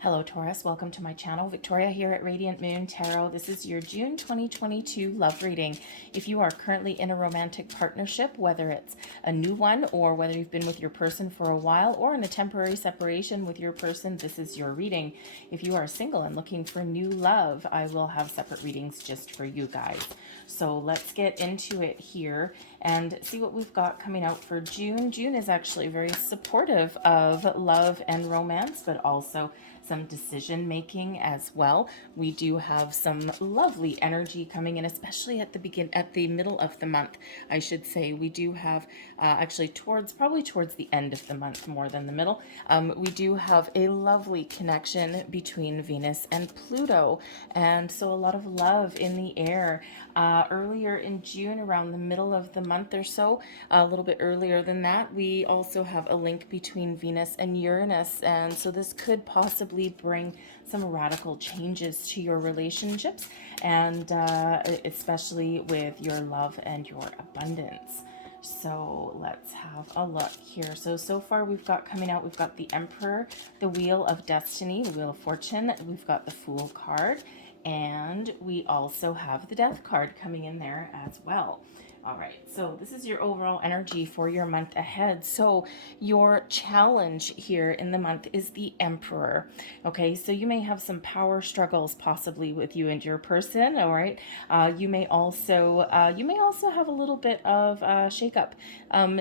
Hello Taurus, welcome to my channel. Victoria here at Radiant Moon Tarot. This is your June 2022 love reading. If you are currently in a romantic partnership, whether it's a new one or whether you've been with your person for a while or in a temporary separation with your person, this is your reading. If you are single and looking for new love, I will have separate readings just for you guys. So let's get into it here and see what we've got coming out for June. June is actually very supportive of love and romance, but also some decision making as well. We do have some lovely energy coming in, especially at the middle of the month, I should say. We do have actually probably towards the end of the month more than the middle. We do have a lovely connection between Venus and Pluto, and so a lot of love in the air. Earlier in June, around the middle of the month or so, a little bit earlier than that, we also have a link between Venus and Uranus, and so this could possibly bring some radical changes to your relationships, and especially with your love and your abundance. So let's have a look here. So far we've got coming out, we've got the Emperor, the Wheel of Destiny, the Wheel of Fortune, we've got the Fool card, and we also have the Death card coming in there as well. All right, so this is your overall energy for your month ahead. So your challenge here in the month is the Emperor. Okay, so you may have some power struggles possibly with you and your person. All right, you may also have a little bit of shakeup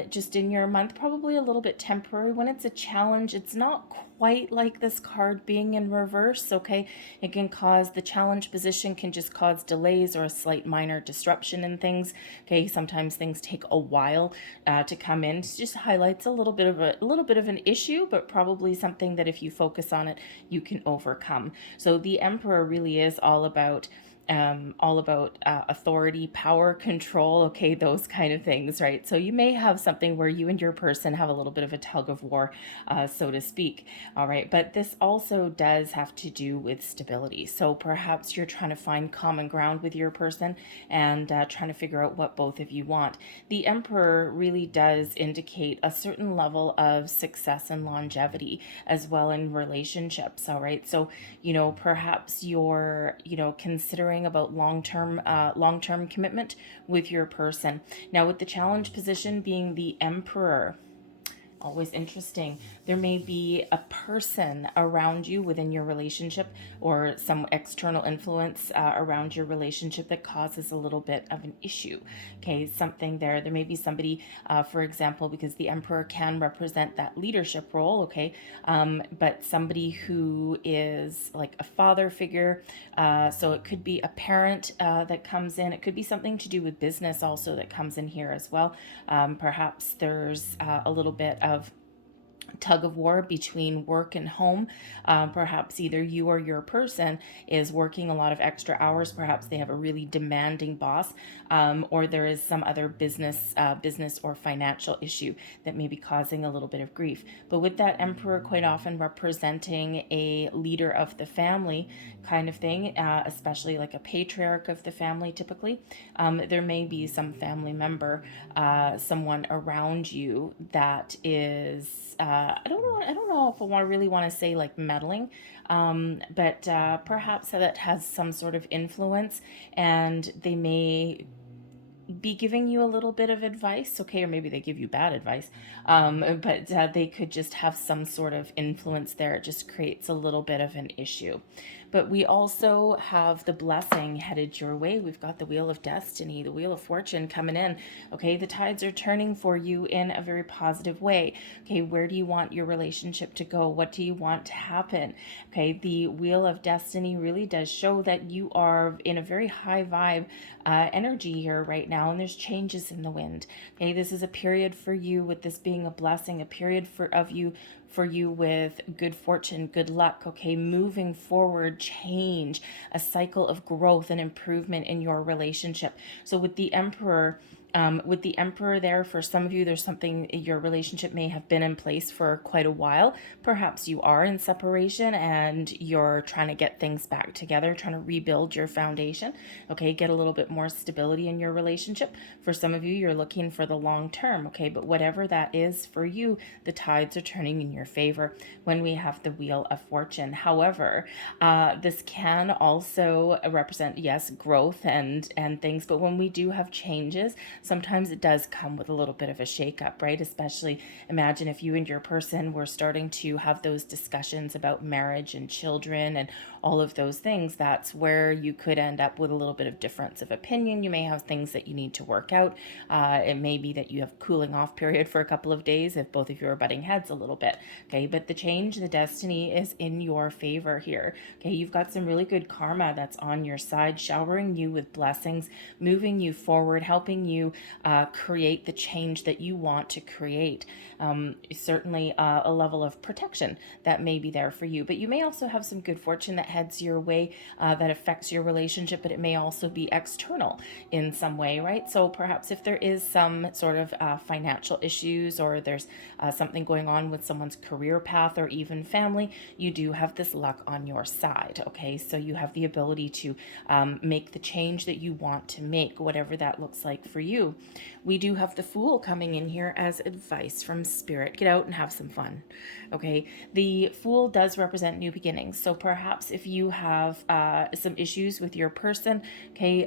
just in your month, probably a little bit temporary. When it's a challenge, it's not quite like this card being in reverse. Okay, it can cause the challenge position can just cause delays or a slight minor disruption in things. Okay, sometimes things take a while to come in. It just highlights a little bit of an issue, but probably something that if you focus on it, you can overcome. So the Emperor really is all about authority, power, control, okay, those kind of things, right? So you may have something where you and your person have a little bit of a tug of war, so to speak, all right? But this also does have to do with stability. So perhaps you're trying to find common ground with your person and trying to figure out what both of you want. The Emperor really does indicate a certain level of success and longevity as well in relationships, all right? So, perhaps you're, considering about long-term commitment with your person. Now, with the challenge position being the Emperor, always interesting. There may be a person around you within your relationship or some external influence around your relationship that causes a little bit of an issue. Okay, something there. There may be somebody, for example, because the Emperor can represent that leadership role, okay, but somebody who is like a father figure. So it could be a parent that comes in. It could be something to do with business also that comes in here as well. Perhaps there's a little bit of tug of war between work and home. Perhaps either you or your person is working a lot of extra hours. Perhaps they have a really demanding boss, or there is some other business or financial issue that may be causing a little bit of grief. But with that Emperor quite often representing a leader of the family kind of thing, especially like a patriarch of the family typically, there may be some family member, someone around you that is I don't know if I really want to say like meddling, but perhaps that has some sort of influence, and they may be giving you a little bit of advice, okay, or maybe they give you bad advice, but they could just have some sort of influence there. It just creates a little bit of an issue. But we also have the blessing headed your way. We've got the Wheel of Destiny, the Wheel of Fortune coming in. Okay, the tides are turning for you in a very positive way. Okay, where do you want your relationship to go? What do you want to happen? Okay, the Wheel of Destiny really does show that you are in a very high vibe energy here right now, and there's changes in the wind. Okay, this is a period for you, with this being a blessing, a period for you with good fortune, good luck, okay, moving forward, change, a cycle of growth and improvement in your relationship. So with the Emperor, With the Emperor there, for some of you, there's something, your relationship may have been in place for quite a while. Perhaps you are in separation and you're trying to get things back together, trying to rebuild your foundation, okay, get a little bit more stability in your relationship. For some of you, you're looking for the long term, okay, but whatever that is for you, the tides are turning in your favor when we have the Wheel of Fortune. However, this can also represent, yes, growth and things, but when we do have changes, sometimes it does come with a little bit of a shakeup, right? Especially imagine if you and your person were starting to have those discussions about marriage and children and all of those things. That's where you could end up with a little bit of difference of opinion. You may have things that you need to work out. It may be that you have cooling off period for a couple of days if both of you are butting heads a little bit, okay? But the change, the destiny is in your favor here, okay? You've got some really good karma that's on your side, showering you with blessings, moving you forward, helping you create the change that you want to create. Certainly a level of protection that may be there for you, but you may also have some good fortune that heads your way that affects your relationship, but it may also be external in some way, right? So perhaps if there is some sort of financial issues, or there's something going on with someone's career path or even family, you do have this luck on your side, okay? So you have the ability to make the change that you want to make, whatever that looks like for you. We do have the Fool coming in here as advice from Spirit. Get out and have some fun, okay? The Fool does represent new beginnings. So perhaps if you have some issues with your person, okay,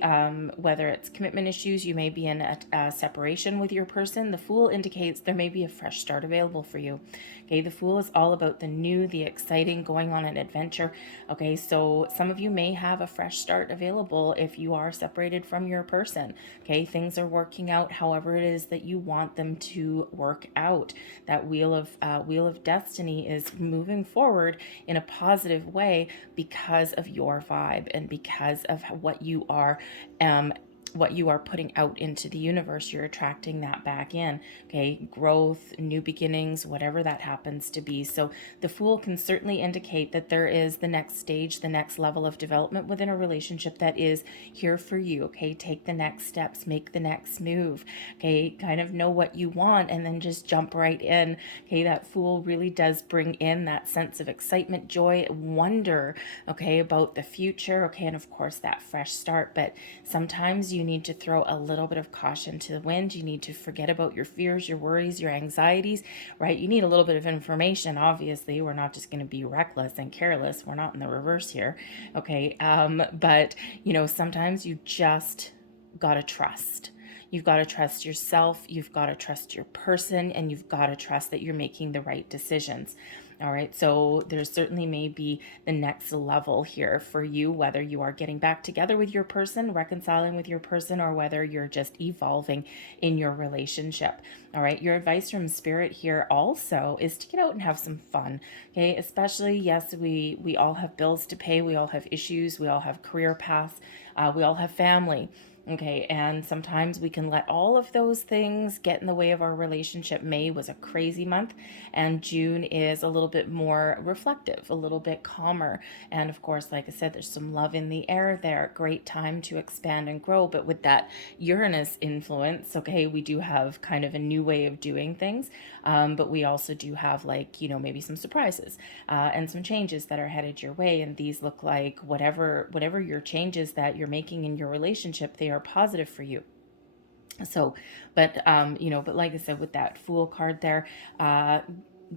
whether it's commitment issues, you may be in a separation with your person, the Fool indicates there may be a fresh start available for you. Okay, the Fool is all about the new, the exciting, going on an adventure. Okay, so some of you may have a fresh start available if you are separated from your person. Okay, things are working out however it is that you want them to work out. That wheel of destiny is moving forward in a positive way because of your vibe and because of what you are putting out into the universe. You're attracting that back in, okay? Growth, new beginnings, whatever that happens to be. So the Fool can certainly indicate that there is the next stage, the next level of development within a relationship that is here for you, okay? Take the next steps, make the next move, okay? Kind of know what you want and then just jump right in, okay? That Fool really does bring in that sense of excitement, joy, wonder, okay, about the future, okay? And of course that fresh start, but sometimes you need to throw a little bit of caution to the wind. You need to forget about your fears, your worries, your anxieties, right? You need a little bit of information. Obviously, we're not just going to be reckless and careless. We're not in the reverse here, okay? But, sometimes you just got to trust. You've got to trust yourself. You've got to trust your person, and you've got to trust that you're making the right decisions. All right, so there certainly may be the next level here for you, whether you are getting back together with your person, reconciling with your person, or whether you're just evolving in your relationship. All right, your advice from Spirit here also is to get out and have some fun, okay? Especially, yes, we all have bills to pay, we all have issues, we all have career paths, we all have family. Okay, and sometimes we can let all of those things get in the way of our relationship. May was a crazy month, and June is a little bit more reflective, a little bit calmer. And of course, like I said, there's some love in the air there. Great time to expand and grow. But with that Uranus influence, okay, we do have kind of a new way of doing things. But we also do have, like, maybe some surprises and some changes that are headed your way. And these look like whatever your changes that you're making in your relationship, they are positive for you. So, but like I said, with that Fool card there,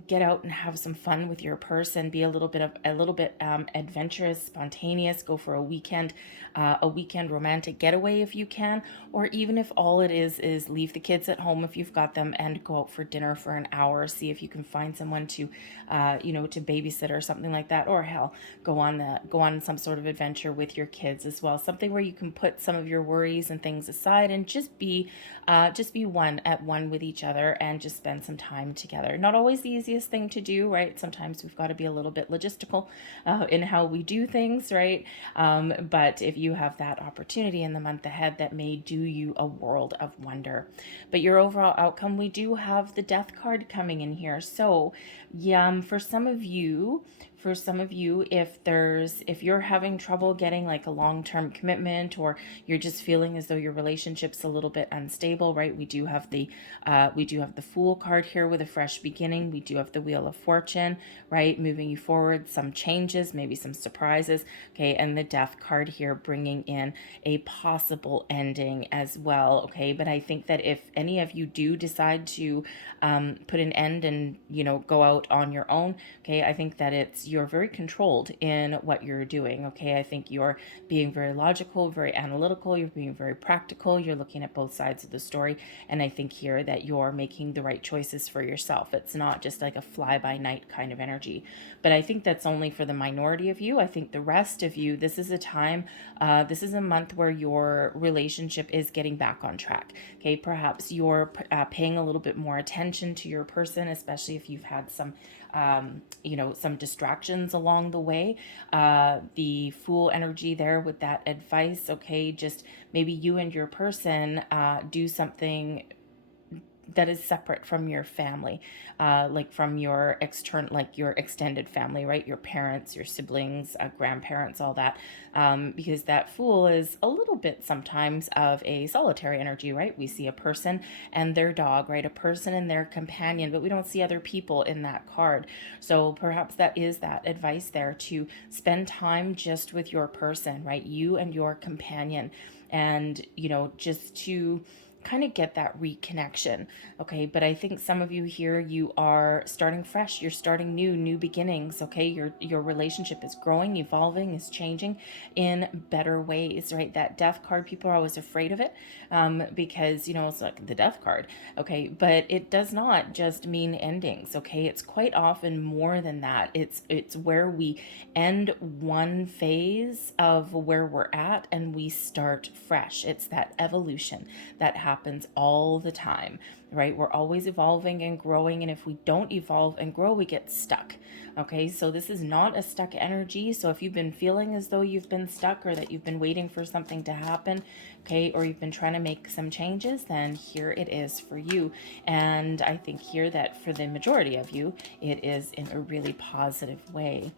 get out and have some fun with your person. Be a little bit adventurous, spontaneous. Go for a weekend romantic getaway if you can, or even if all it is leave the kids at home if you've got them and go out for dinner for an hour. See if you can find someone to to babysit or something like that, or hell, go on some sort of adventure with your kids as well. Something where you can put some of your worries and things aside and just be one with each other and just spend some time together. Not always the easiest thing to do, right? Sometimes we've got to be a little bit logistical in how we do things, right? But if you have that opportunity in the month ahead, that may do you a world of wonder. But your overall outcome, we do have the Death card coming in here. So, yeah, for some of you, if you're having trouble getting like a long-term commitment, or you're just feeling as though your relationship's a little bit unstable, right? We do have the Fool card here with a fresh beginning. We do have the Wheel of Fortune, right? Moving you forward, some changes, maybe some surprises, okay? And the Death card here bringing in a possible ending as well, okay? But I think that if any of you do decide to put an end and, go out on your own, okay, I think that you're very controlled in what you're doing, okay? I think you're being very logical, very analytical, you're being very practical, you're looking at both sides of the story, and I think here that you're making the right choices for yourself. It's not just like a fly-by-night kind of energy. But I think that's only for the minority of you. I think the rest of you, this is a month where your relationship is getting back on track, okay? Perhaps you're paying a little bit more attention to your person, especially if you've had some some distractions along the way. The Fool energy there with that advice, okay, just maybe you and your person do something that is separate from your family, like from your your extended family, right? Your parents, your siblings, grandparents, all that. Because that Fool is a little bit sometimes of a solitary energy, right? We see a person and their dog, right? A person and their companion, but we don't see other people in that card. So perhaps that is that advice there, to spend time just with your person, right? You and your companion, and, just to kind of get that reconnection, okay? But I think some of you here, you are starting fresh, you're starting new beginnings, okay? Your relationship is growing, evolving, is changing in better ways, right? That Death card, people are always afraid of it, because it's like the Death card, okay? But it does not just mean endings, okay? It's quite often more than that. It's where we end one phase of where we're at and we start fresh. It's that evolution that happens all the time, right? We're always evolving and growing, and if we don't evolve and grow, we get stuck, okay? So this is not a stuck energy. So if you've been feeling as though you've been stuck, or that you've been waiting for something to happen, okay, or you've been trying to make some changes, then here it is for you. And I think here that for the majority of you, it is in a really positive way.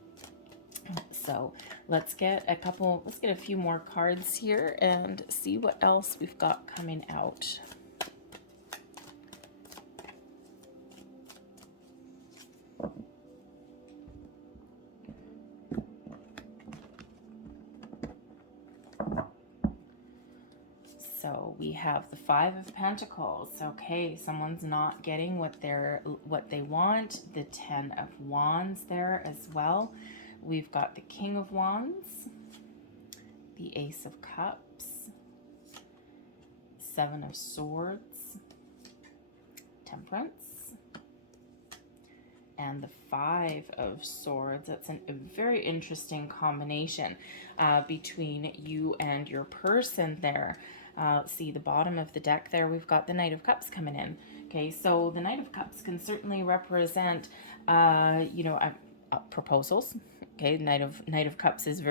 So let's get a few more cards here and see what else we've got coming out. So we have the Five of Pentacles. Okay, someone's not getting what they want. The Ten of Wands there as well. We've got the King of Wands, the Ace of Cups, Seven of Swords, Temperance, and the Five of Swords. That's a very interesting combination between you and your person there. Let's see, the bottom of the deck there, we've got the Knight of Cups coming in. Okay, so the Knight of Cups can certainly represent, proposals. Okay, Knight of Cups is a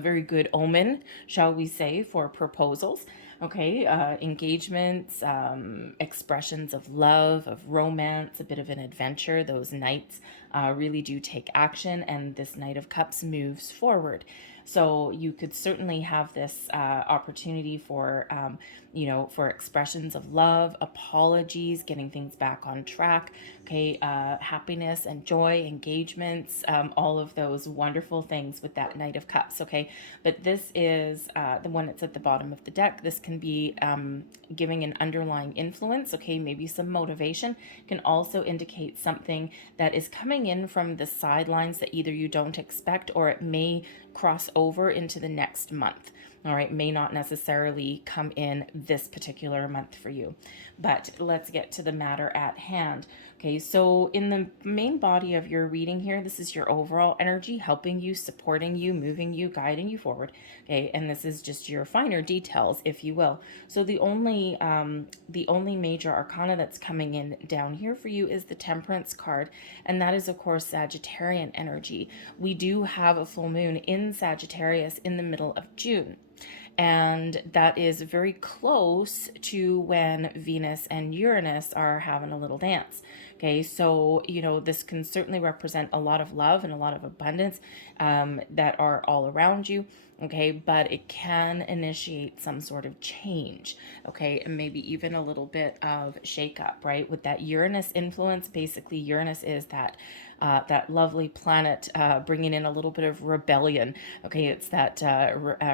very good omen, shall we say, for proposals. Okay, engagements, expressions of love, of romance, a bit of an adventure. Those knights really do take action, and this Knight of Cups moves forward. So you could certainly have this opportunity for, for expressions of love, apologies, getting things back on track, okay, happiness and joy, engagements, all of those wonderful things with that Knight of Cups, okay? But this is the one that's at the bottom of the deck. This can be giving an underlying influence, okay, maybe some motivation. Can also indicate something that is coming in from the sidelines that either you don't expect, or it may cross over into the next month. all right, may not necessarily come in this particular month for you. But let's get to the matter at hand. Okay, so in the main body of your reading here, this is your overall energy helping you, supporting you, moving you, guiding you forward. Okay, and this is just your finer details, if you will. So the only major arcana that's coming in down here for you is the Temperance card, and that is of course Sagittarian energy. We do have a full moon in Sagittarius in the middle of June. And that is very close to when Venus and Uranus are having a little dance. Okay, so, this can certainly represent a lot of love and a lot of abundance that are all around you. Okay, but it can initiate some sort of change. Okay, and maybe even a little bit of shakeup, right? With that Uranus influence, basically, Uranus is that lovely planet bringing in a little bit of rebellion. Okay, it's that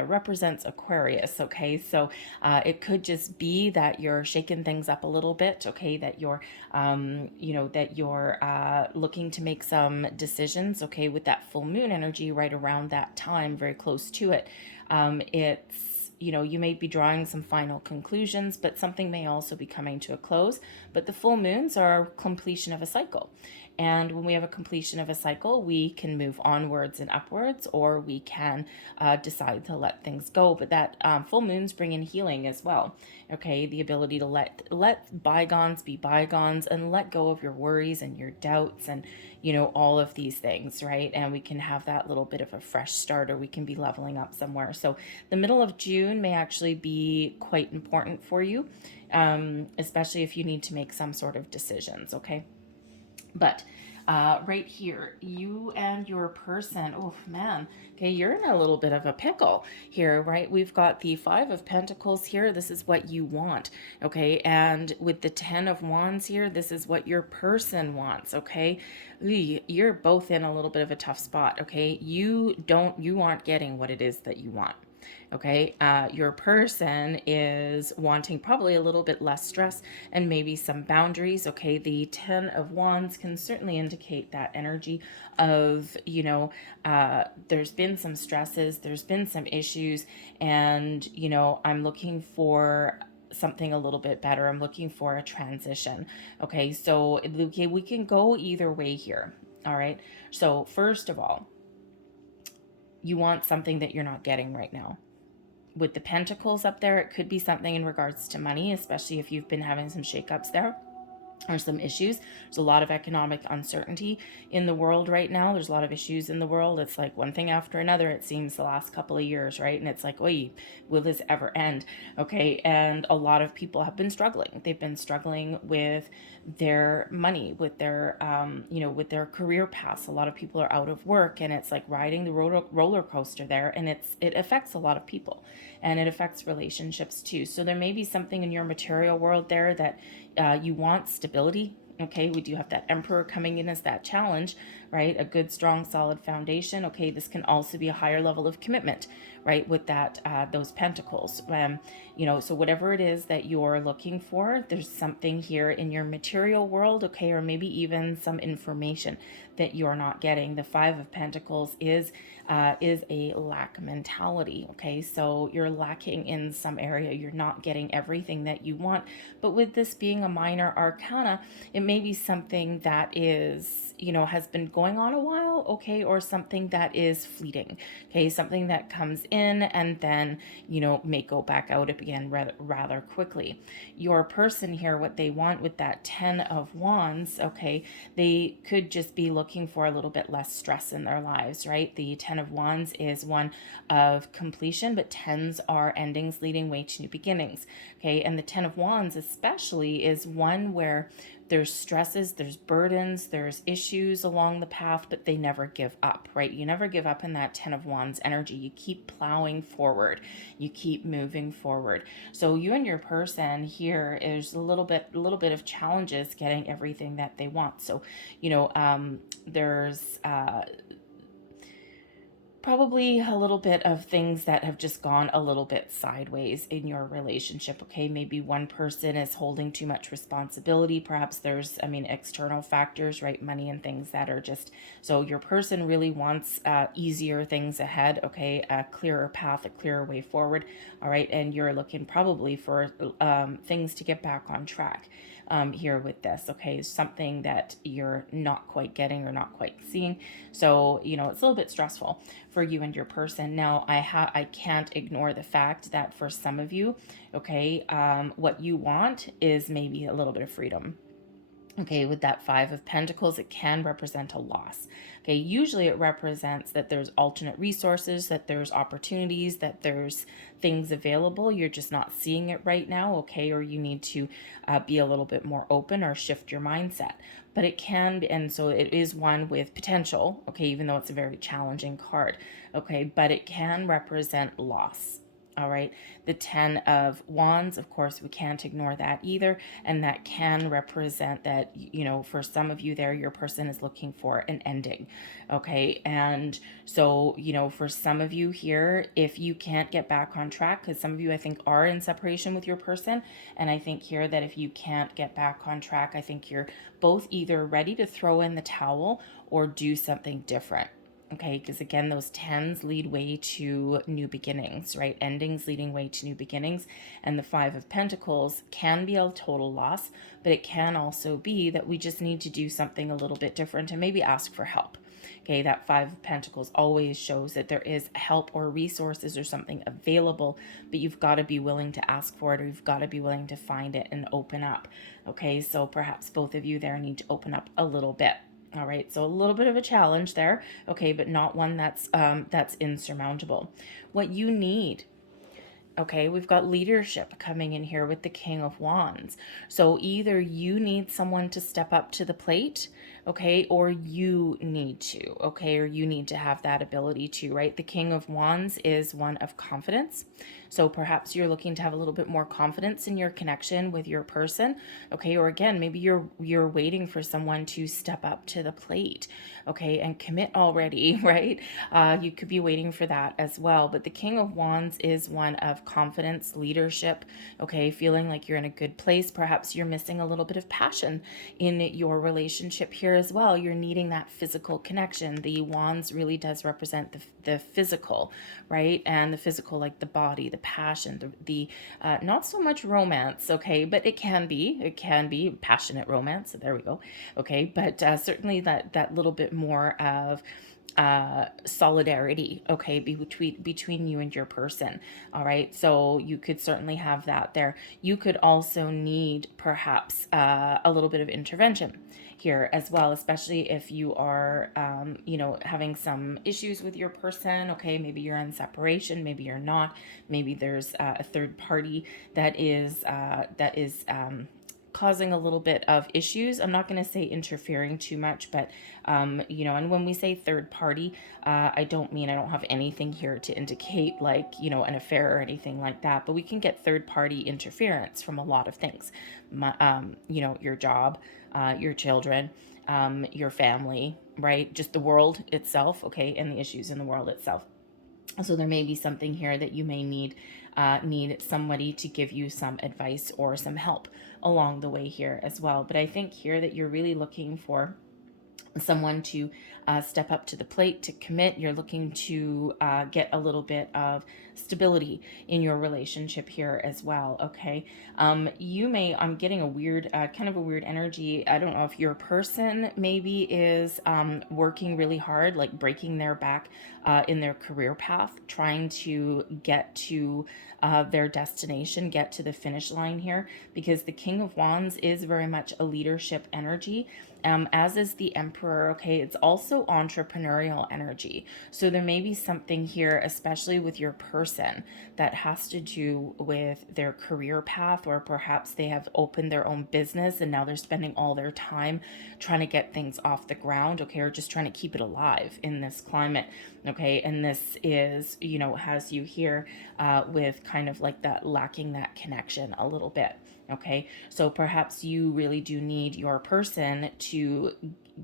represents Aquarius. Okay, so it could just be that you're shaking things up a little bit. Okay, that you're looking to make some decisions. Okay, with that full moon energy right around that time, very close to it. It's you may be drawing some final conclusions, but something may also be coming to a close. But the full moons are completion of a cycle. And when we have a completion of a cycle, we can move onwards and upwards, or we can decide to let things go. But that full moons bring in healing as well. Okay, the ability to let bygones be bygones and let go of your worries and your doubts and all of these things, right? And we can have that little bit of a fresh start, or we can be leveling up somewhere. So the middle of June may actually be quite important for you, especially if you need to make some sort of decisions. Okay. But right here, you and your person, oh man, okay, you're in a little bit of a pickle here, right? We've got the Five of Pentacles here. This is what you want, okay? And with the Ten of Wands here, this is what your person wants, okay? You're both in a little bit of a tough spot, okay? You aren't getting what it is that you want. Okay, your person is wanting probably a little bit less stress and maybe some boundaries. Okay, the Ten of Wands can certainly indicate that energy of, there's been some stresses, there's been some issues, and, I'm looking for something a little bit better. I'm looking for a transition. Okay, so we can go either way here. All right, so first of all, you want something that you're not getting right now. With the pentacles up there, it could be something in regards to money, especially if you've been having some shakeups there or some issues. There's a lot of economic uncertainty in the world right now. There's a lot of issues in the world. It's like one thing after another, it seems, the last couple of years, right? And it's like, oi, will this ever end? Okay, and a lot of people have been struggling. They've been struggling with their money, with their with their career paths. A lot of people are out of work, and it's like riding the roller coaster there, and it affects a lot of people, and it affects relationships too. So there may be something in your material world there that you want stability. Okay, we do have that Emperor coming in as that challenge, right? A good, strong, solid foundation. Okay, this can also be a higher level of commitment, right? With that, those pentacles. So whatever it is that you're looking for, there's something here in your material world, okay, or maybe even some information that you're not getting. The Five of Pentacles is a lack mentality. Okay, so you're lacking in some area. You're not getting everything that you want. But with this being a minor arcana, it may be something that is, has been going on a while, okay, or something that is fleeting. Okay, something that comes in and then, may go back out again rather quickly. Your person here, what they want with that Ten of Wands, okay, they could just be looking for a little bit less stress in their lives, right? The Ten of Wands is one of completion, but tens are endings leading way to new beginnings. Okay, and the Ten of Wands especially is one where there's stresses, there's burdens, there's issues along the path, but they never give up, right? You never give up in that Ten of Wands energy. You keep plowing forward. You keep moving forward. So you and your person here is a little bit of challenges getting everything that they want. So, there's Probably a little bit of things that have just gone a little bit sideways in your relationship. Okay, maybe one person is holding too much responsibility. Perhaps there's, external factors, right? Money and things that are just, so your person really wants easier things ahead. Okay, a clearer path, a clearer way forward. All right, and you're looking probably for things to get back on track. Here with this, okay, something that you're not quite getting or not quite seeing. So, it's a little bit stressful for you and your person. Now, I can't ignore the fact that for some of you, okay, what you want is maybe a little bit of freedom. Okay, with that Five of Pentacles, it can represent a loss. Okay, usually it represents that there's alternate resources, that there's opportunities, that there's things available. You're just not seeing it right now, okay, or you need to be a little bit more open or shift your mindset. But it can, and so it is one with potential, okay, even though it's a very challenging card, okay, but it can represent loss. All right, the 10 of Wands, of course, we can't ignore that either. And that can represent that, for some of you there, your person is looking for an ending. Okay, and so, for some of you here, if you can't get back on track, because some of you, I think, are in separation with your person. And I think here that if you can't get back on track, I think you're both either ready to throw in the towel or do something different. Okay, because again, those tens lead way to new beginnings, right? Endings leading way to new beginnings. And the Five of Pentacles can be a total loss, but it can also be that we just need to do something a little bit different and maybe ask for help. Okay, that Five of Pentacles always shows that there is help or resources or something available, but you've got to be willing to ask for it, or you've got to be willing to find it and open up. Okay, so perhaps both of you there need to open up a little bit. All right, so a little bit of a challenge there, okay, but not one that's insurmountable. What you need, okay, we've got leadership coming in here with the King of Wands. So either you need someone to step up to the plate, okay, or you need to, okay, or you need to have that ability to, right? The King of Wands is one of confidence. So perhaps you're looking to have a little bit more confidence in your connection with your person, okay, or again, maybe you're waiting for someone to step up to the plate, okay, and commit already, right? You could be waiting for that as well. But the King of Wands is one of confidence, leadership, okay, feeling like you're in a good place. Perhaps you're missing a little bit of passion in your relationship here as well. You're needing that physical connection. The Wands really does represent the physical, right? And the physical, like the body, the passion, the not so much romance, okay, but it can be passionate romance. So there we go, okay, but certainly that little bit more of solidarity, okay, between you and your person. All right, so you could certainly have that there. You could also need perhaps a little bit of intervention here as well, especially if you are having some issues with your person. Okay, maybe you're in separation, maybe you're not, maybe there's a third party that is causing a little bit of issues. I'm not going to say interfering too much, but and when we say third party, I don't have anything here to indicate like, an affair or anything like that, but we can get third party interference from a lot of things. Your job, your children, your family, right? Just the world itself, okay, and the issues in the world itself. So there may be something here that you may need somebody to give you some advice or some help along the way here as well. But I think here that you're really looking for someone to step up to the plate, to commit. You're looking to get a little bit of stability in your relationship here as well, okay? I'm getting a weird, kind of a weird energy. I don't know if your person maybe is working really hard, like breaking their back in their career path, trying to get to their destination, get to the finish line here, because the King of Wands is very much a leadership energy. As is the Emperor, okay? It's also entrepreneurial energy. So there may be something here, especially with your person, that has to do with their career path, or perhaps they have opened their own business and now they're spending all their time trying to get things off the ground, okay? Or just trying to keep it alive in this climate, okay? And this is, has you here with kind of like that, lacking that connection a little bit. Okay, so perhaps you really do need your person to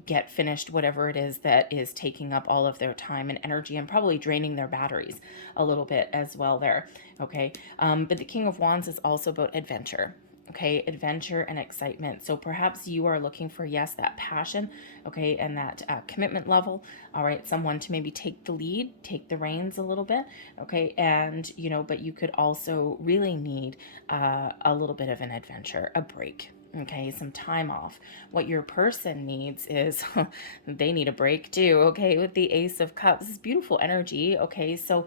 get finished whatever it is that is taking up all of their time and energy, and probably draining their batteries a little bit as well there. Okay. But the King of Wands is also about adventure. Okay, adventure and excitement. So perhaps you are looking for, yes, that passion, okay, and that commitment level. All right, someone to maybe take the lead, take the reins a little bit, okay, and but you could also really need a little bit of an adventure, a break. Okay, some time off. What your person needs is they need a break too. Okay, with the Ace of Cups, this beautiful energy. Okay, so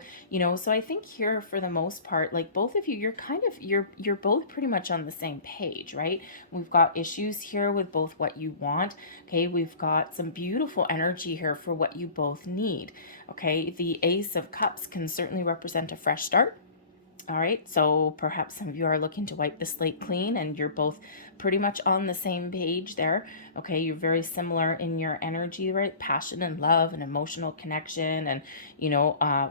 so I think here for the most part, like both of you, you're both pretty much on the same page, right? We've got issues here with both what you want. Okay, we've got some beautiful energy here for what you both need. Okay, the Ace of Cups can certainly represent a fresh start. All right, so perhaps some of you are looking to wipe the slate clean, and you're both pretty much on the same page there. Okay, you're very similar in your energy, right? Passion and love and emotional connection, and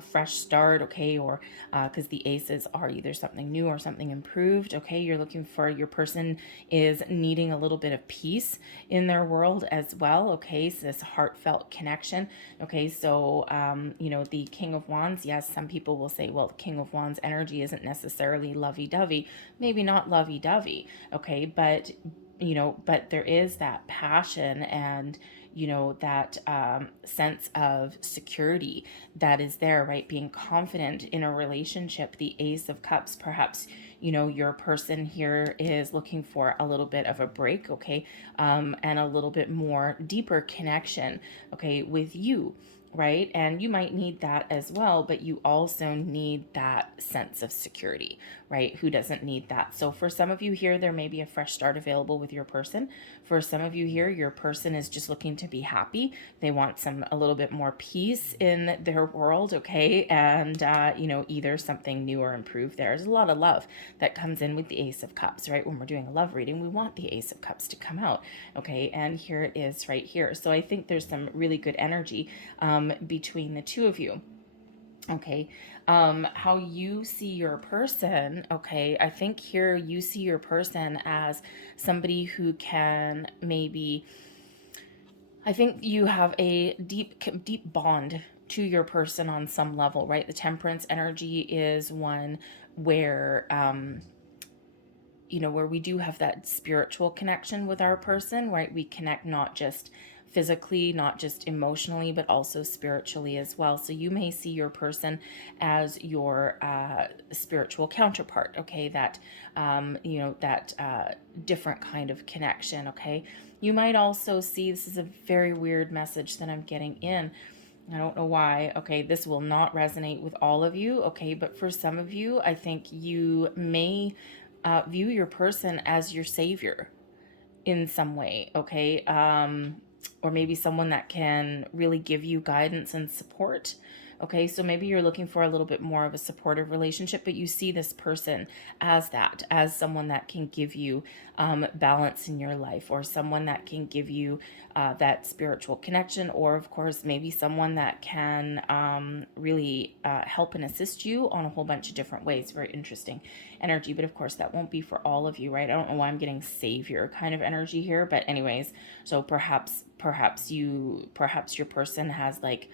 fresh start. Okay, or because the aces are either something new or something improved. Okay, you're looking for, your person is needing a little bit of peace in their world as well. Okay, so this heartfelt connection. Okay, so the King of Wands, yes, some people will say, well, the King of Wands energy isn't necessarily lovey-dovey. Maybe not lovey-dovey. Okay, but but there is that passion and that sense of security that is there, right? Being confident in a relationship. The Ace of Cups, perhaps your person here is looking for a little bit of a break, okay, and a little bit more deeper connection, okay, with you, right? And you might need that as well, but you also need that sense of security, right? Who doesn't need that? So for some of you here, there may be a fresh start available with your person. For some of you here, your person is just looking to be happy. They want a little bit more peace in their world, okay? And, either something new or improved. There's a lot of love that comes in with the Ace of Cups, right? When we're doing a love reading, we want the Ace of Cups to come out, okay? And here it is right here. So I think there's some really good energy between the two of you. Okay, how you see your person, okay, I think here you see your person as somebody who can maybe, I think you have a deep bond to your person on some level, right? The Temperance energy is one where, where we do have that spiritual connection with our person, right? We connect not just physically, not just emotionally, but also spiritually as well. So you may see your person as your spiritual counterpart, okay? That, different kind of connection, okay? You might also see, this is a very weird message that I'm getting in. I don't know why. Okay, this will not resonate with all of you, okay? But for some of you, I think you may view your person as your savior in some way, okay? Or maybe someone that can really give you guidance and support. Okay, so maybe you're looking for a little bit more of a supportive relationship, but you see this person as that, as someone that can give you balance in your life, or someone that can give you that spiritual connection, or of course, maybe someone that can really help and assist you on a whole bunch of different ways. Very interesting energy, but of course, that won't be for all of you, right? I don't know why I'm getting savior kind of energy here, but anyways, so perhaps your person has like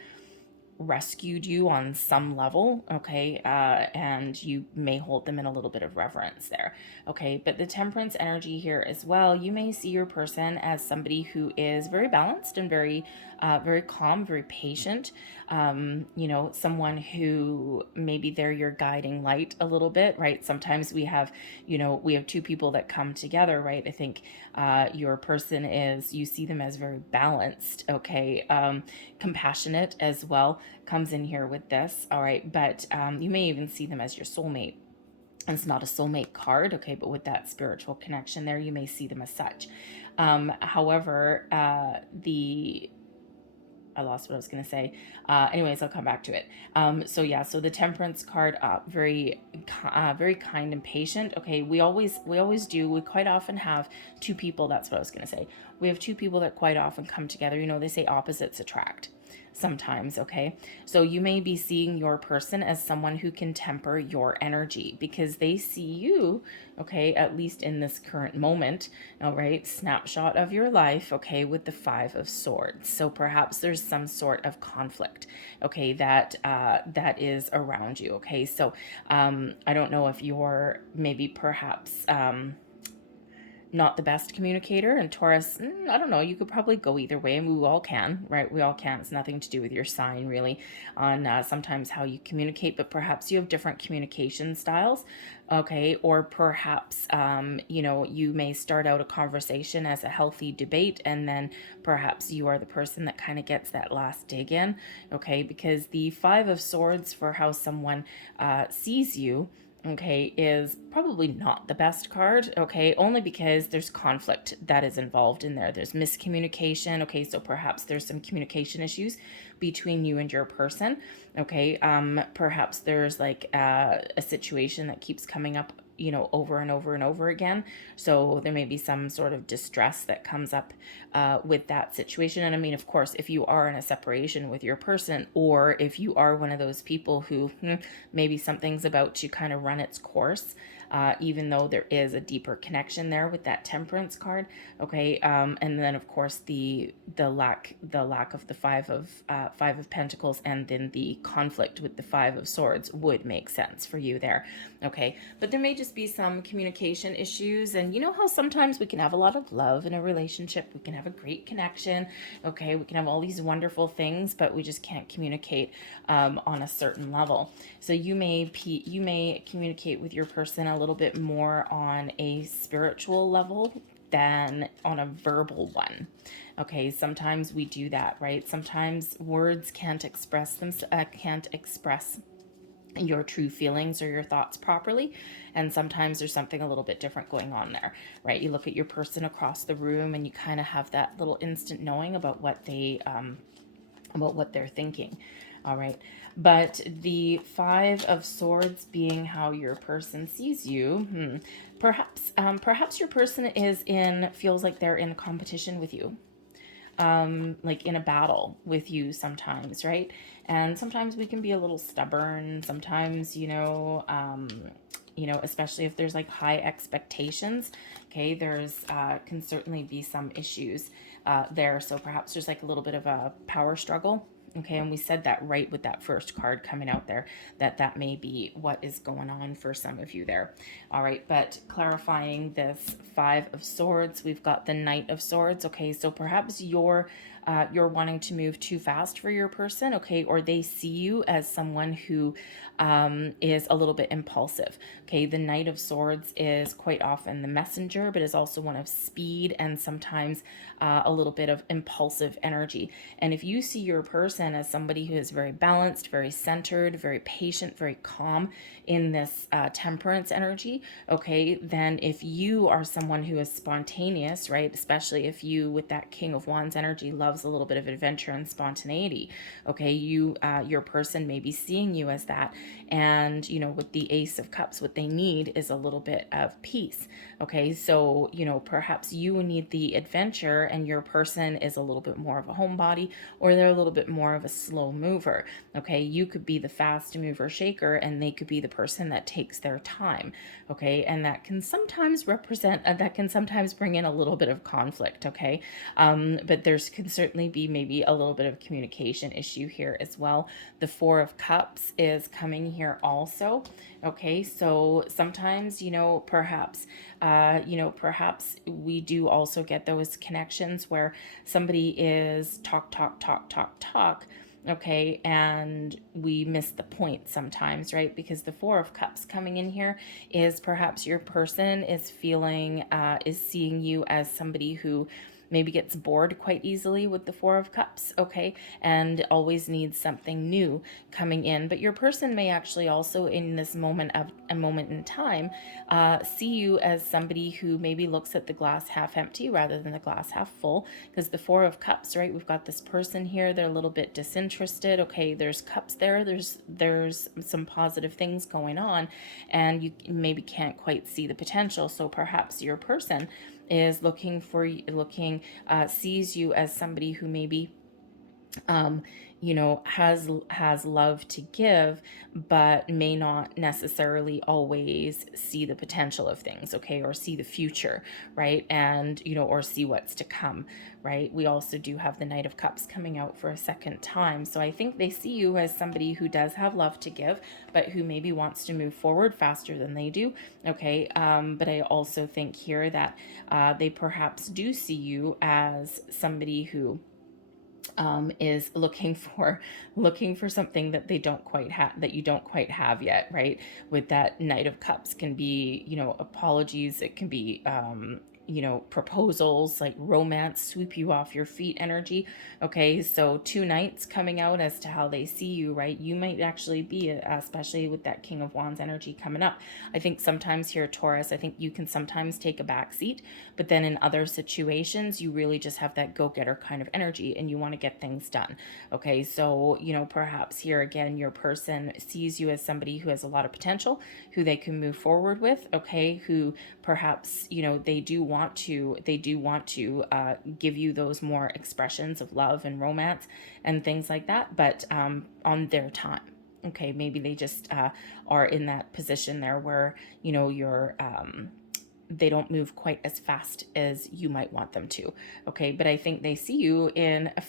rescued you on some level, okay, and you may hold them in a little bit of reverence there, okay? But the Temperance energy here as well, you may see your person as somebody who is very balanced and very calm, very patient, someone who maybe they're your guiding light a little bit, right? Sometimes we have two people that come together, right? I think your person you see them as very balanced, okay, compassionate as well comes in here with this, all right? But you may even see them as your soulmate. It's not a soulmate card, okay, but with that spiritual connection there, you may see them as such. However, I lost what I was going to say. Anyways, I'll come back to it. So the Temperance card, very kind and patient. Okay, we quite often have two people. That's what I was going to say. We have two people that quite often come together. They say opposites attract. sometimes, okay? So you may be seeing your person as someone who can temper your energy because they see you, okay, at least in this current moment, all right, snapshot of your life, okay, with the Five of Swords. So perhaps there's some sort of conflict, okay, that is around you, okay? So I don't know if you're maybe perhaps not the best communicator, and Taurus, I don't know, you could probably go either way, and we all can, right? We all can. It's nothing to do with your sign really on sometimes how you communicate, but perhaps you have different communication styles, okay? Or perhaps you know, you may start out a conversation as a healthy debate, and then perhaps you are the person that kind of gets that last dig in, okay? Because the Five of Swords, for how someone sees you, okay, is probably not the best card, okay, only because there's conflict that is involved in there. There's miscommunication, okay, so perhaps there's some communication issues between you and your person, okay. Perhaps there's like a situation that keeps coming up, you know, over and over and over again. So there may be some sort of distress that comes up with that situation. And I mean, of course, if you are in a separation with your person, or if you are one of those people who maybe something's about to kind of run its course, even though there is a deeper connection there with that Temperance card, okay. And then of course the lack of the Five of Pentacles, and then the conflict with the Five of Swords would make sense for you there, okay. But there may just be some communication issues, and you know how sometimes we can have a lot of love in a relationship, we can have a great connection, okay, we can have all these wonderful things, but we just can't communicate on a certain level. So you may communicate with your person a little bit more on a spiritual level than on a verbal one, okay. Sometimes we do that, right? Sometimes words can't express your true feelings or your thoughts properly, and sometimes there's something a little bit different going on there, right? You look at your person across the room and you kind of have that little instant knowing about what they're thinking, all right. But the Five of Swords being how your person sees you, perhaps your person feels like they're in competition with you, like in a battle with you sometimes, right? And sometimes we can be a little stubborn. Sometimes, especially if there's like high expectations, okay, there's can certainly be some issues there. So perhaps there's like a little bit of a power struggle. Okay, and we said that right with that first card coming out there, that may be what is going on for some of you there. All right, but clarifying this Five of Swords, we've got the Knight of Swords. Okay, so perhaps you're wanting to move too fast for your person, okay, or they see you as someone who is a little bit impulsive. Okay, the Knight of Swords is quite often the messenger, but is also one of speed and sometimes a little bit of impulsive energy. And if you see your person as somebody who is very balanced, very centered, very patient, very calm in this Temperance energy, okay, then if you are someone who is spontaneous, right, especially if you, with that King of Wands energy, loves a little bit of adventure and spontaneity, okay, your person may be seeing you as that. And with the Ace of Cups, what they need is a little bit of peace, okay. So perhaps you need the adventure and your person is a little bit more of a homebody, or they're a little bit more of a slow mover, okay. You could be the fast mover shaker and they could be the person that takes their time, okay. And that can sometimes bring in a little bit of conflict, okay. But there's can certainly be maybe a little bit of communication issue here as well. The Four of Cups is coming here also, okay. So sometimes perhaps we do also get those connections where somebody is talk, okay, and we miss the point sometimes, right? Because the Four of Cups coming in here is perhaps your person is seeing you as somebody who maybe gets bored quite easily with the Four of Cups, okay, and always needs something new coming in. But your person may actually also, in this moment in time, see you as somebody who maybe looks at the glass half empty rather than the glass half full. Because the Four of Cups, right, we've got this person here, they're a little bit disinterested, okay, there's cups there, there's some positive things going on, and you maybe can't quite see the potential. So perhaps your person is sees you as somebody who maybe um, has love to give, but may not necessarily always see the potential of things, okay, or see the future, right? And, or see what's to come, right? We also do have the Knight of Cups coming out for a second time. So I think they see you as somebody who does have love to give, but who maybe wants to move forward faster than they do, okay? But I also think here that they perhaps do see you as somebody who is looking for something that they don't quite have, that you don't quite have yet, right? With that Knight of Cups can be, apologies. It can be, proposals, like romance, sweep you off your feet energy. Okay, so two knights coming out as to how they see you, right? You might actually be, especially with that King of Wands energy coming up. I think sometimes here, Taurus, I think you can sometimes take a back seat, but then in other situations, you really just have that go-getter kind of energy and you want to get things done. Okay, so, perhaps here again, your person sees you as somebody who has a lot of potential, who they can move forward with, okay, who perhaps, they do want to give you those more expressions of love and romance and things like that, but on their time. Okay, maybe they just are in that position there where, you're they don't move quite as fast as you might want them to. Okay, but I think they see you in a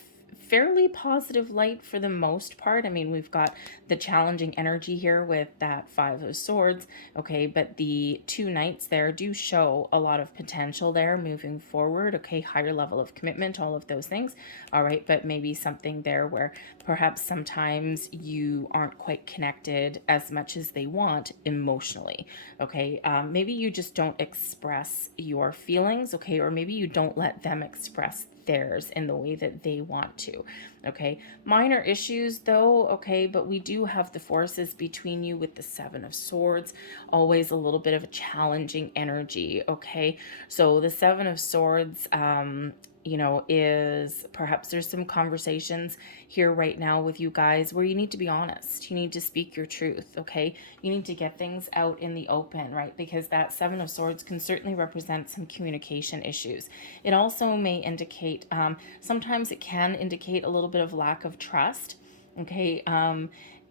fairly positive light for the most part. I mean, we've got the challenging energy here with that Five of Swords, okay, but the two knights there do show a lot of potential there moving forward, okay, higher level of commitment, all of those things, all right, but maybe something there where perhaps sometimes you aren't quite connected as much as they want emotionally, okay, maybe you just don't express your feelings, okay, or maybe you don't let them express theirs in the way that they want to, okay. Minor issues though, okay, but we do have the forces between you with the Seven of Swords, always a little bit of a challenging energy, okay. So the Seven of Swords, is perhaps there's some conversations here right now with you guys where you need to be honest. You need to speak your truth, okay? You need to get things out in the open, right? Because that Seven of Swords can certainly represent some communication issues. It also may indicate, sometimes it can indicate a little bit of lack of trust, okay?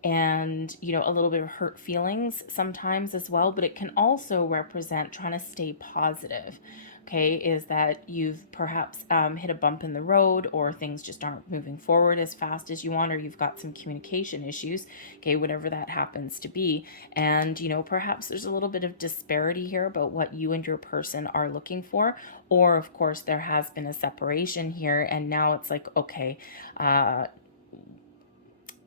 And a little bit of hurt feelings sometimes as well, but it can also represent trying to stay positive, okay, is that you've perhaps hit a bump in the road, or things just aren't moving forward as fast as you want, or you've got some communication issues, okay, whatever that happens to be. And perhaps there's a little bit of disparity here about what you and your person are looking for, or of course there has been a separation here and now it's like, okay,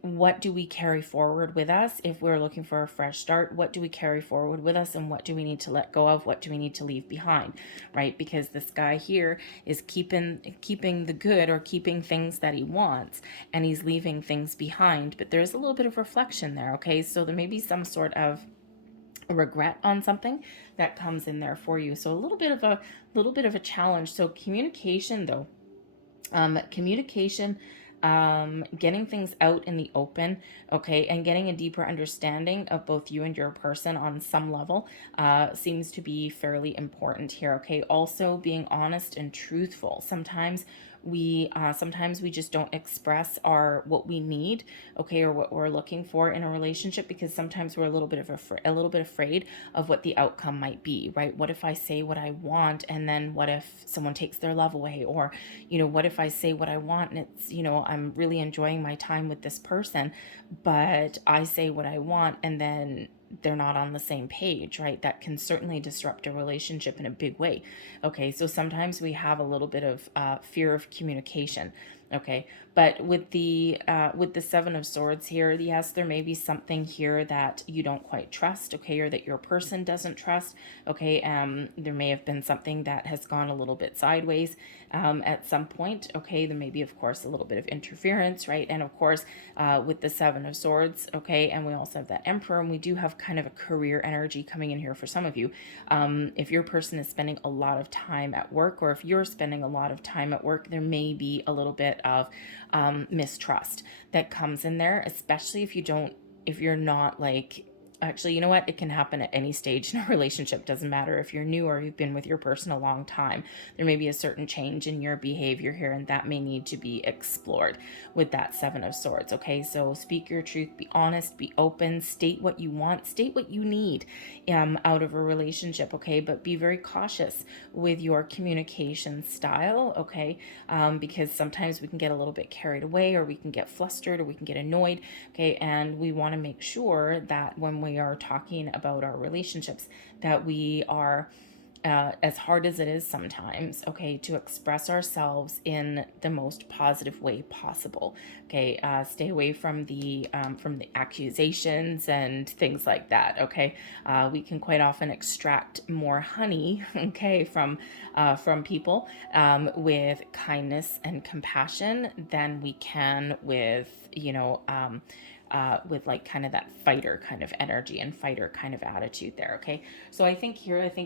what do we carry forward with us if we're looking for a fresh start? What do we carry forward with us, and what do we need to let go of? What do we need to leave behind, right? Because this guy here is keeping the good, or keeping things that he wants, and he's leaving things behind. But there's a little bit of reflection there, okay? So there may be some sort of regret on something that comes in there for you. So a little bit of a challenge. So communication though, communication, getting things out in the open, okay, and getting a deeper understanding of both you and your person on some level seems to be fairly important here, okay. Also being honest and truthful. Sometimes we just don't express what we need, okay, or what we're looking for in a relationship, because sometimes we're a little bit afraid of what the outcome might be, right? What if I say what I want, and then what if someone takes their love away? Or what if I say what I want and it's, I'm really enjoying my time with this person, but I say what I want and then they're not on the same page, right? That can certainly disrupt a relationship in a big way. Okay, so sometimes we have a little bit of fear of communication. Okay, but with the Seven of Swords here, yes, there may be something here that you don't quite trust, okay, or that your person doesn't trust, okay. There may have been something that has gone a little bit sideways at some point, okay. There may be, of course, a little bit of interference, right? And of course, with the Seven of Swords, okay, and we also have that Emperor, and we do have kind of a career energy coming in here for some of you. If your person is spending a lot of time at work, or if you're spending a lot of time at work, there may be a little bit of mistrust that comes in there, especially if you're not like Actually, you know what? It can happen at any stage in a relationship. Doesn't matter if you're new or you've been with your person a long time. There may be a certain change in your behavior here, and that may need to be explored with that Seven of Swords. Okay, so speak your truth, be honest, be open, state what you want, state what you need out of a relationship. Okay, but be very cautious with your communication style. Okay, because sometimes we can get a little bit carried away, or we can get flustered, or we can get annoyed. Okay, and we want to make sure that when we are talking about our relationships, that we are, as hard as it is sometimes, okay, to express ourselves in the most positive way possible. Okay, stay away from the accusations and things like that. Okay, we can quite often extract more honey, okay, from people with kindness and compassion than we can with, with like kind of that fighter kind of energy and fighter kind of attitude there. Okay, so I think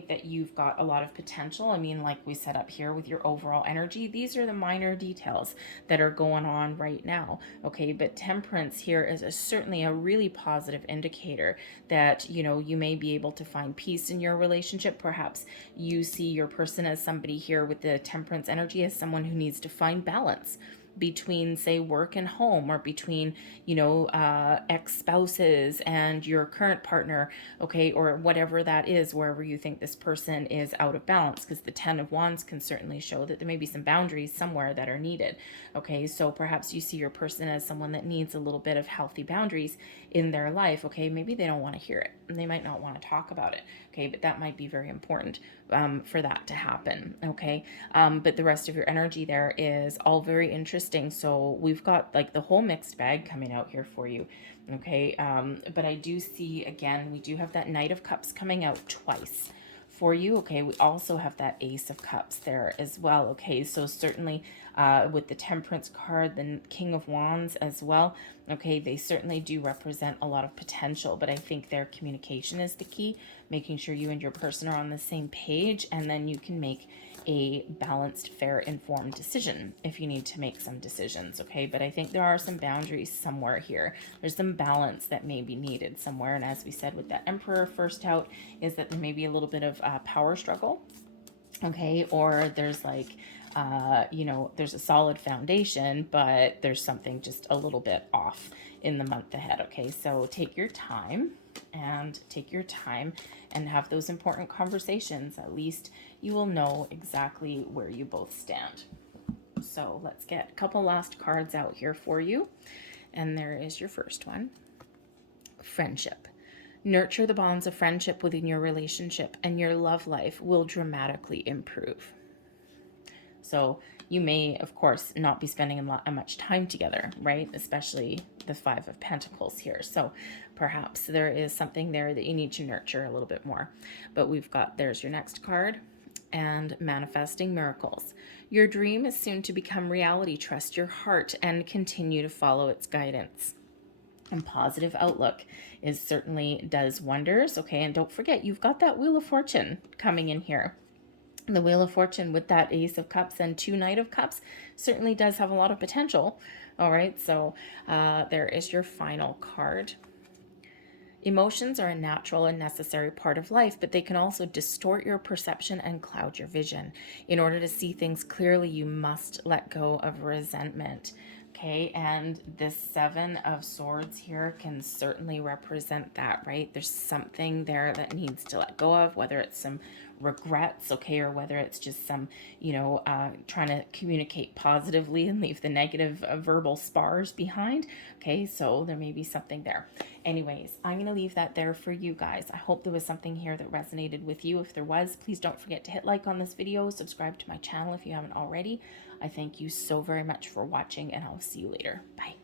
that you've got a lot of potential. I mean, like we set up here with your overall energy, these are the minor details that are going on right now. Okay, but Temperance here is certainly a really positive indicator that, you may be able to find peace in your relationship. Perhaps you see your person as somebody here with the Temperance energy as someone who needs to find balance between, say, work and home, or between, ex-spouses and your current partner. Okay, or whatever that is, wherever you think this person is out of balance, because the Ten of Wands can certainly show that there may be some boundaries somewhere that are needed. Okay, so perhaps you see your person as someone that needs a little bit of healthy boundaries in their life. Okay, maybe they don't want to hear it, and they might not want to talk about it. Okay, but that might be very important for that to happen. Okay, but the rest of your energy there is all very interesting. So we've got like the whole mixed bag coming out here for you. Okay, but I do see, again, we do have that Knight of Cups coming out twice for you. Okay, we also have that Ace of Cups there as well. Okay, so certainly with the Temperance card, the King of Wands as well. Okay, they certainly do represent a lot of potential, but I think their communication is the key, making sure you and your person are on the same page, and then you can make a balanced, fair, informed decision if you need to make some decisions. Okay, but I think there are some boundaries somewhere here. There's some balance that may be needed somewhere, and as we said with that Emperor first out, is that there may be a little bit of power struggle. Okay, or there's like there's a solid foundation, but there's something just a little bit off in the month ahead. Okay, so take your time and have those important conversations. At least you will know exactly where you both stand. So let's get a couple last cards out here for you. And there is your first one. Friendship. Nurture the bonds of friendship within your relationship, and your love life will dramatically improve. So you may, of course, not be spending much time together, right? Especially the Five of Pentacles here. So perhaps there is something there that you need to nurture a little bit more. But there's your next card. And manifesting miracles. Your dream is soon to become reality. Trust your heart and continue to follow its guidance. And positive outlook certainly does wonders. Okay, and don't forget, you've got that Wheel of Fortune coming in here. The Wheel of Fortune with that Ace of Cups and 2 Knight of Cups certainly does have a lot of potential. All right, so there is your final card. Emotions are a natural and necessary part of life, but they can also distort your perception and cloud your vision. In order to see things clearly, you must let go of resentment. Okay, and this Seven of Swords here can certainly represent that, right? There's something there that needs to let go of, whether it's some regrets, okay, or whether it's just some, trying to communicate positively and leave the negative verbal spars behind. Okay, so there may be something there. Anyways, I'm going to leave that there for you guys. I hope there was something here that resonated with you. If there was, please don't forget to hit like on this video, subscribe to my channel if you haven't already. I thank you so very much for watching, and I'll see you later. Bye.